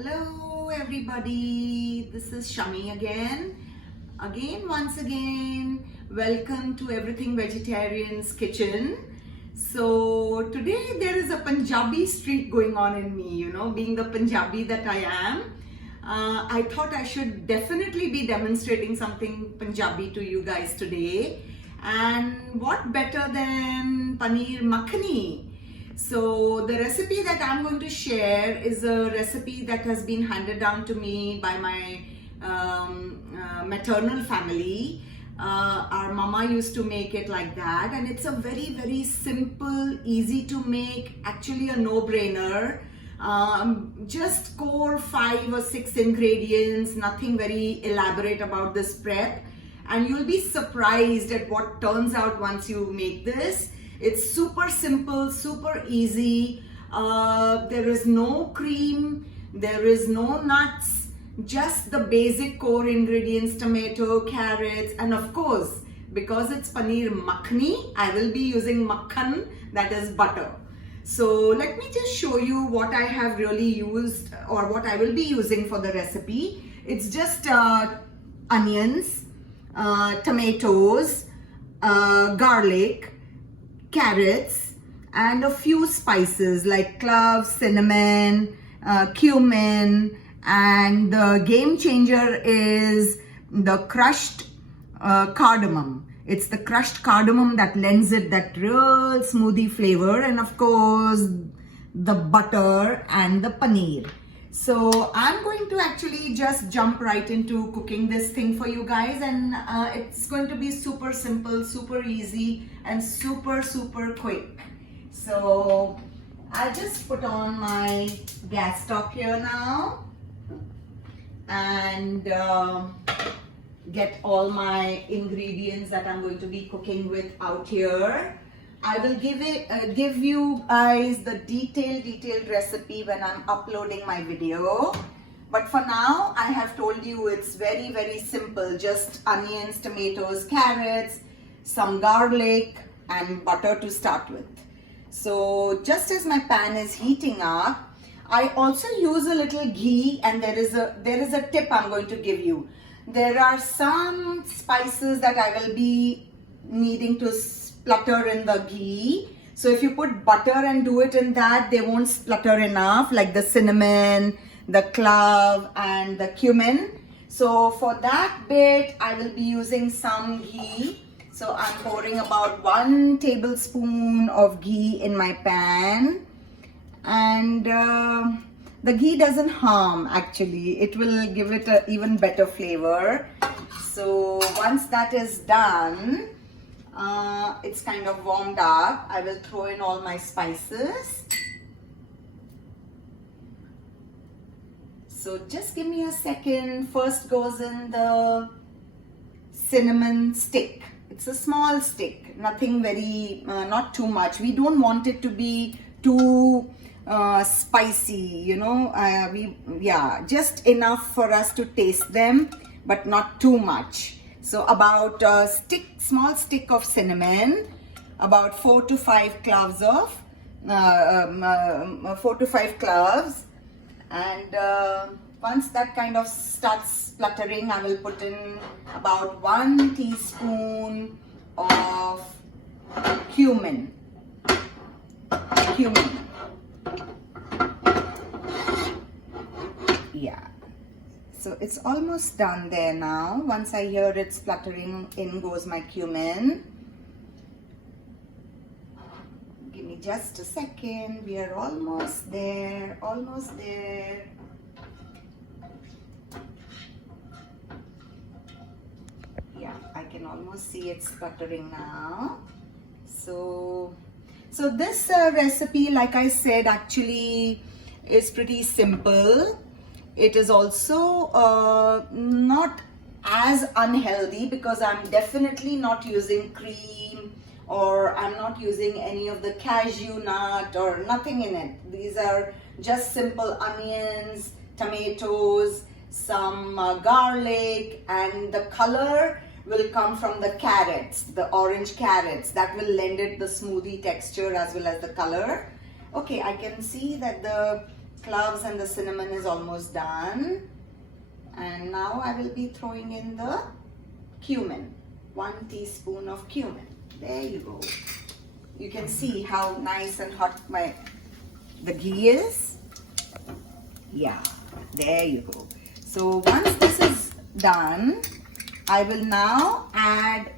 Hello everybody, this is Shami again. Once again, welcome to Everything Vegetarian's Kitchen. So today there is a Punjabi streak going on in me, being the Punjabi that I am. I thought I should definitely be demonstrating something Punjabi to you guys today. And what better than Paneer Makhani? So the recipe that I'm going to share is a recipe that has been handed down to me by my maternal family. Our mama used to make it like that, and it's a very simple, easy to make, actually a no-brainer. Just core 5 or 6 ingredients, nothing very elaborate about this prep, and you'll be surprised at what turns out once you make this. It's super simple, super easy. There is no cream, there is no nuts, just the basic core ingredients: tomato, carrots, and of course, because it's Paneer Makhani, I will be using makhan, that is butter. So let me just show you what I have really used, or what I will be using for the recipe. It's just onions, tomatoes, garlic, carrots, and a few spices like cloves, cinnamon, cumin, and the game changer is the crushed cardamom. It's the crushed cardamom that lends it that real smoothie flavor, and of course the butter and the paneer. So I'm going to actually just jump right into cooking this thing for you guys, and it's going to be super simple, super easy, and super quick. So I just put on my gas stove here now and get all my ingredients that I'm going to be cooking with out here. I will give you guys the detailed recipe when I'm uploading my video. But for now, I have told you it's very simple. Just onions, tomatoes, carrots, some garlic, and butter to start with. So just as my pan is heating up, I also use a little ghee, and there is a tip I'm going to give you. There are some spices that I will be needing to splutter in the ghee. So if you put butter and do it in that, they won't splutter enough, like the cinnamon, the clove, and the cumin. So for that bit, I will be using some ghee. So I'm pouring about 1 tablespoon of ghee in my pan. And the ghee doesn't harm, actually. It will give it an even better flavor. So once that is done, it's kind of warmed up, I will throw in all my spices. So just give me a second. First goes in the cinnamon stick. It's a small stick, nothing very, not too much. We don't want it to be too spicy, just enough for us to taste them, but not too much. So about a small stick of cinnamon, about 4 to 5 cloves of 4 to 5 cloves, and once that kind of starts spluttering, I will put in about 1 teaspoon of cumin. Yeah. So it's almost done there now. Once I hear it spluttering, in goes my cumin. Give me just a second. We are almost there, Yeah, I can almost see it spluttering now. So this recipe, like I said, actually is pretty simple. It is also not as unhealthy, because I'm definitely not using cream, or I'm not using any of the cashew nut or nothing in it. These are just simple onions, tomatoes, some garlic, and the color will come from the carrots, the orange carrots. That will lend it the smoothie texture as well as the color. Okay, I can see that the cloves and the cinnamon is almost done. And now I will be throwing in the cumin. 1 teaspoon of cumin. There you go. You can see how nice and hot the ghee is. Yeah, there you go. So once this is done, I will now add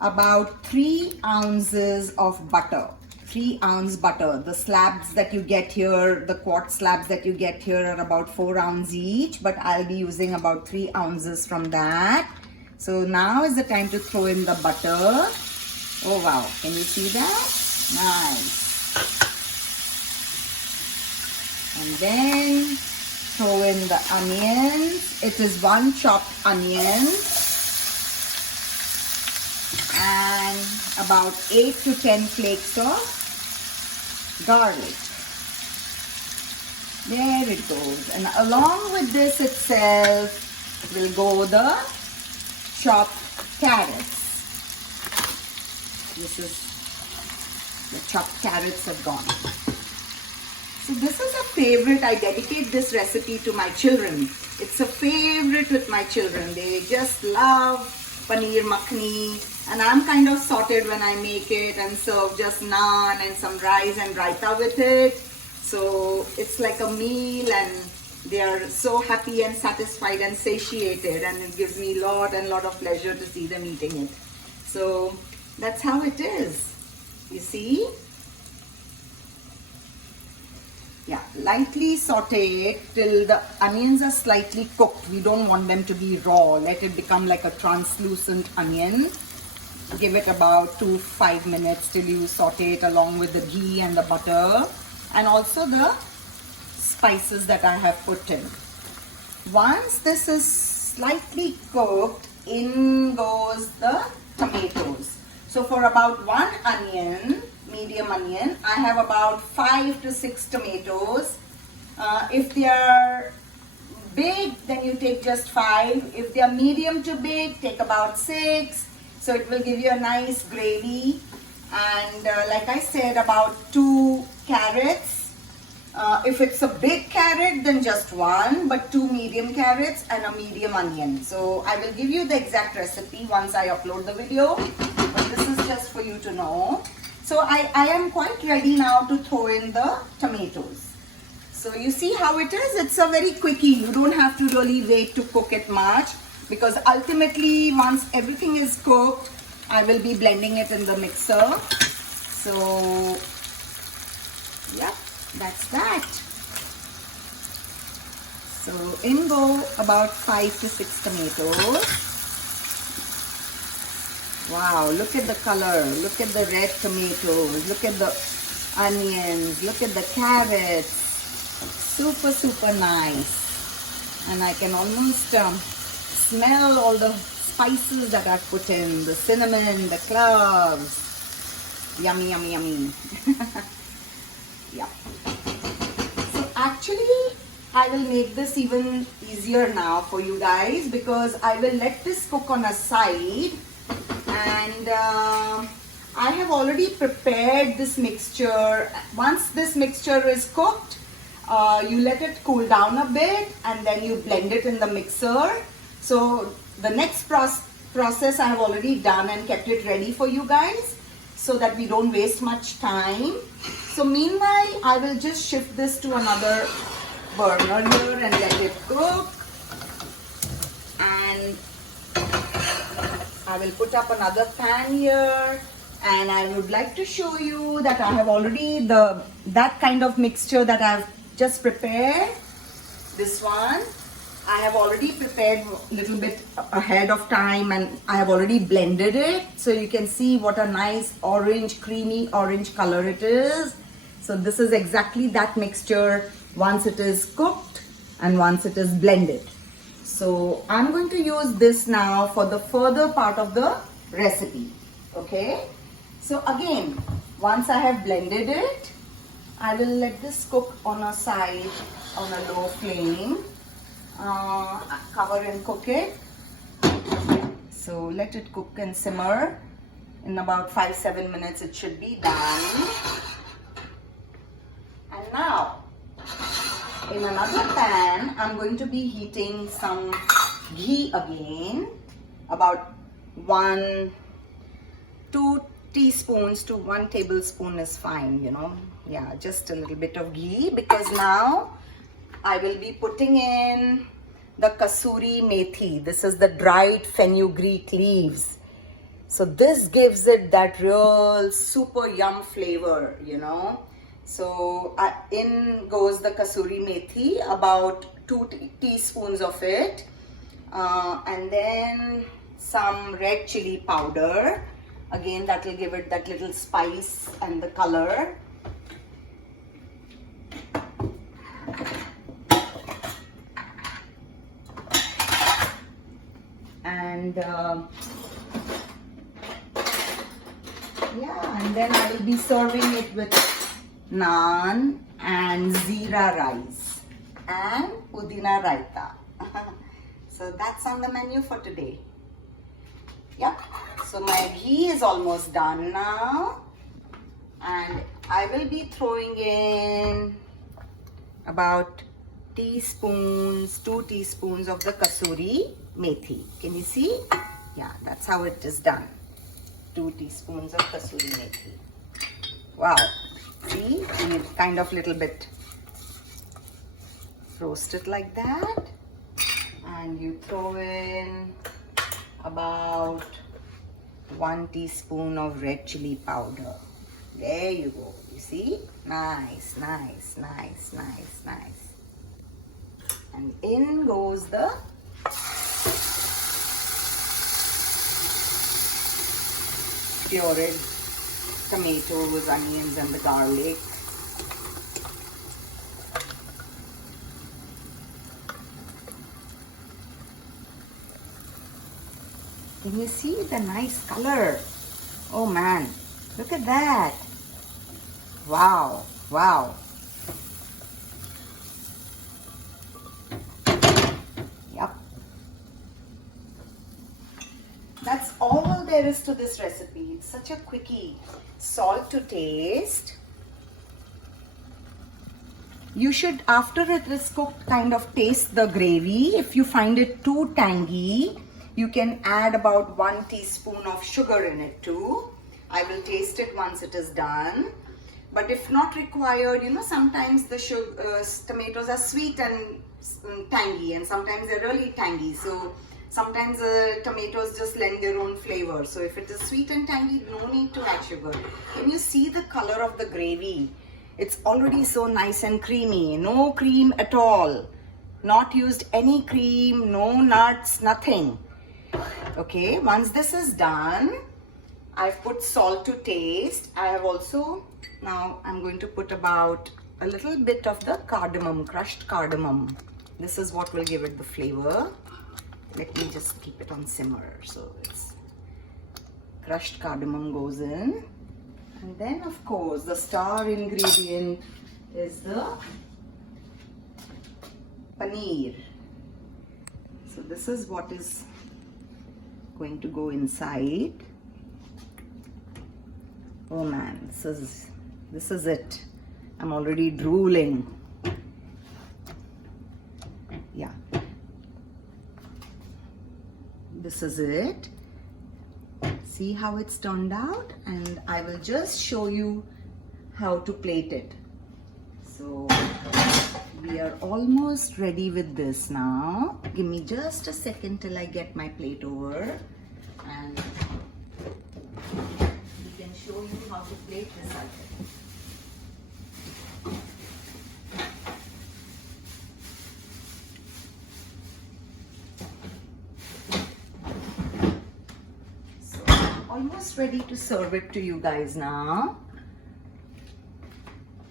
about 3 ounces of butter. 3-ounce butter. The slabs that you get here, the quart slabs that you get here are about 4 ounces each, but I'll be using about 3 ounces from that. So now is the time to throw in the butter. Oh wow, can you see that? Nice. And then throw in the onions. It is 1 chopped onion. And about 8 to 10 flakes of garlic. There it goes. And along with this itself will go the chopped carrots. This is the chopped carrots have gone. So this is a favorite. I dedicate this recipe to my children. It's a favorite with my children. They just love Paneer Makhani, and I'm kind of sorted when I make it and serve just naan and some rice and raita with it. So it's like a meal, and they are so happy and satisfied and satiated, and it gives me lot of pleasure to see them eating it. So that's how it is. You see? Yeah, lightly saute it till the onions are slightly cooked. We don't want them to be raw. Let it become like a translucent onion. Give it about 2 to 5 minutes till you saute it along with the ghee and the butter and also the spices that I have put in. Once this is slightly cooked, in goes the tomatoes. So for about 1 onion, medium onion, I have about 5 to 6 tomatoes. If they are big, then you take just 5. If they are medium to big, take about 6. So it will give you a nice gravy. And like I said, about 2 carrots. If it's a big carrot, then just 1, but 2 medium carrots and a medium onion. So I will give you the exact recipe once I upload the video, but this is just for you to know. So I am quite ready now to throw in the tomatoes. So you see how it is? It's a very quickie. You don't have to really wait to cook it much, because ultimately once everything is cooked, I will be blending it in the mixer. So yeah, that's that. So in go about 5 to 6 tomatoes. Wow, look at the color, look at the red tomatoes, look at the onions, look at the carrots. Super, super nice. And I can almost smell all the spices that I've put in, the cinnamon, the cloves. Yummy, yummy, yummy. Yeah. So actually, I will make this even easier now for you guys, because I will let this cook on a side. And I have already prepared this mixture. Once this mixture is cooked, you let it cool down a bit and then you blend it in the mixer. So the next process I have already done and kept it ready for you guys, so that we don't waste much time. So meanwhile, I will just shift this to another burner here and let it cook. And I will put up another pan here, and I would like to show you that I have already that kind of mixture that I've just prepared. This one I have already prepared a little bit ahead of time, and I have already blended it. So you can see what a nice orange, creamy orange color it is. So this is exactly that mixture once it is cooked and once it is blended. So I'm going to use this now for the further part of the recipe. Okay. So again, once I have blended it, I will let this cook on a side on a low flame. Cover and cook it. So let it cook and simmer. In about 5-7 minutes it should be done. And now, in another pan, I'm going to be heating some ghee again. About 2 teaspoons to 1 tablespoon is fine, you know. Yeah, just a little bit of ghee, because now I will be putting in the kasuri methi. This is the dried fenugreek leaves. So this gives it that real super yum flavor, you know. So in goes the kasuri methi, about 2 teaspoons of it. And then some red chili powder. Again, that will give it that little spice and the color. And yeah, and then I will be serving it with naan and zira rice and pudina raita. So that's on the menu for today. Yep. So my ghee is almost done now, and I will be throwing in about 2 teaspoons of the kasuri methi. Can you see? Yeah, that's how it is done. 2 teaspoons of kasuri methi. Wow. See, we kind of little bit roast it like that, and you throw in about 1 teaspoon of red chili powder. There you go. You see? Nice, nice, nice, nice, nice. And in goes the pureed tomatoes, onions, and the garlic. Can you see the nice color? Oh man, look at that. Wow, wow. Yep. That's all there is to this recipe. It's such a quickie. Salt to taste. You should, after it is cooked, kind of taste the gravy. If you find it too tangy, you can add about 1 teaspoon of sugar in it too. I will taste it once it is done. But if not required, you know, sometimes the tomatoes are sweet and tangy, and sometimes they're really tangy. So sometimes tomatoes just lend their own flavor. So if it is sweet and tangy, no need to add sugar. Can you see the color of the gravy? It's already so nice and creamy. No cream at all. Not used any cream, no nuts, nothing. Okay, once this is done, I've put salt to taste. I have also, now I'm going to put about a little bit of the cardamom, crushed cardamom. This is what will give it the flavor. Let me just keep it on simmer. So it's crushed cardamom goes in. And then of course the star ingredient is the paneer. So this is what is going to go inside. Oh man, this is it. I'm already drooling. Yeah. This is it. See how it's turned out, and I will just show you how to plate it. So we are almost ready with this now. Give me just a second till I get my plate over, and we can show you how to plate this item. Almost ready to serve it to you guys now.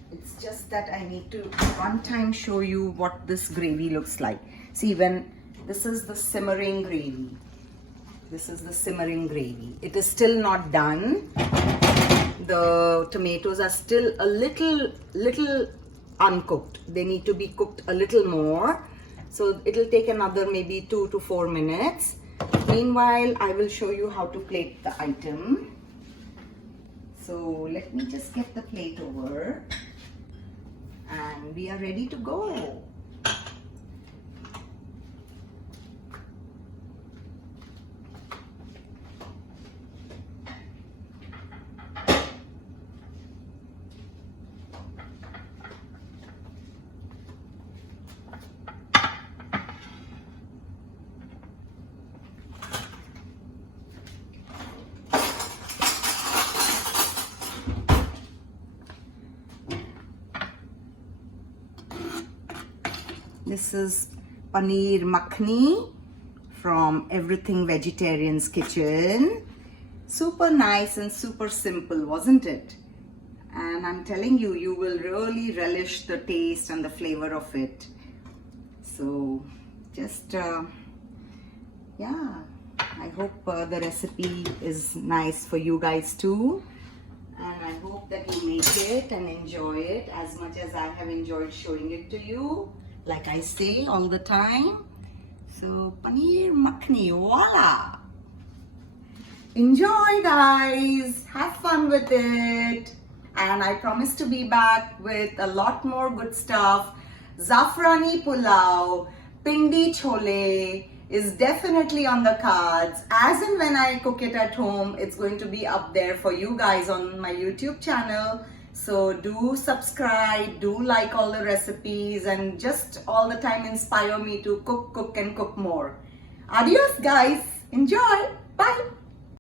It's just that I need to one time show you what this gravy looks like. See, when this is the simmering gravy. This is the simmering gravy. It is still not done. The tomatoes are still a little uncooked. They need to be cooked a little more. So it'll take another maybe 2 to 4 minutes. Meanwhile, I will show you how to plate the item. So let me just get the plate over. and we are ready to go. This is Paneer Makhani from Everything Vegetarian's Kitchen. Super nice and super simple, wasn't it? And I'm telling you, you will really relish the taste and the flavor of it. So just, yeah, I hope the recipe is nice for you guys too. And I hope that you make it and enjoy it as much as I have enjoyed showing it to you. Like I say all the time. So, Paneer Makhani, voila! Enjoy, guys! Have fun with it! And I promise to be back with a lot more good stuff. Zafrani pulao, pindi chole is definitely on the cards. As and when I cook it at home, it's going to be up there for you guys on my YouTube channel. So do subscribe, do like all the recipes, and just all the time inspire me to cook and cook more. Adios guys, enjoy, bye.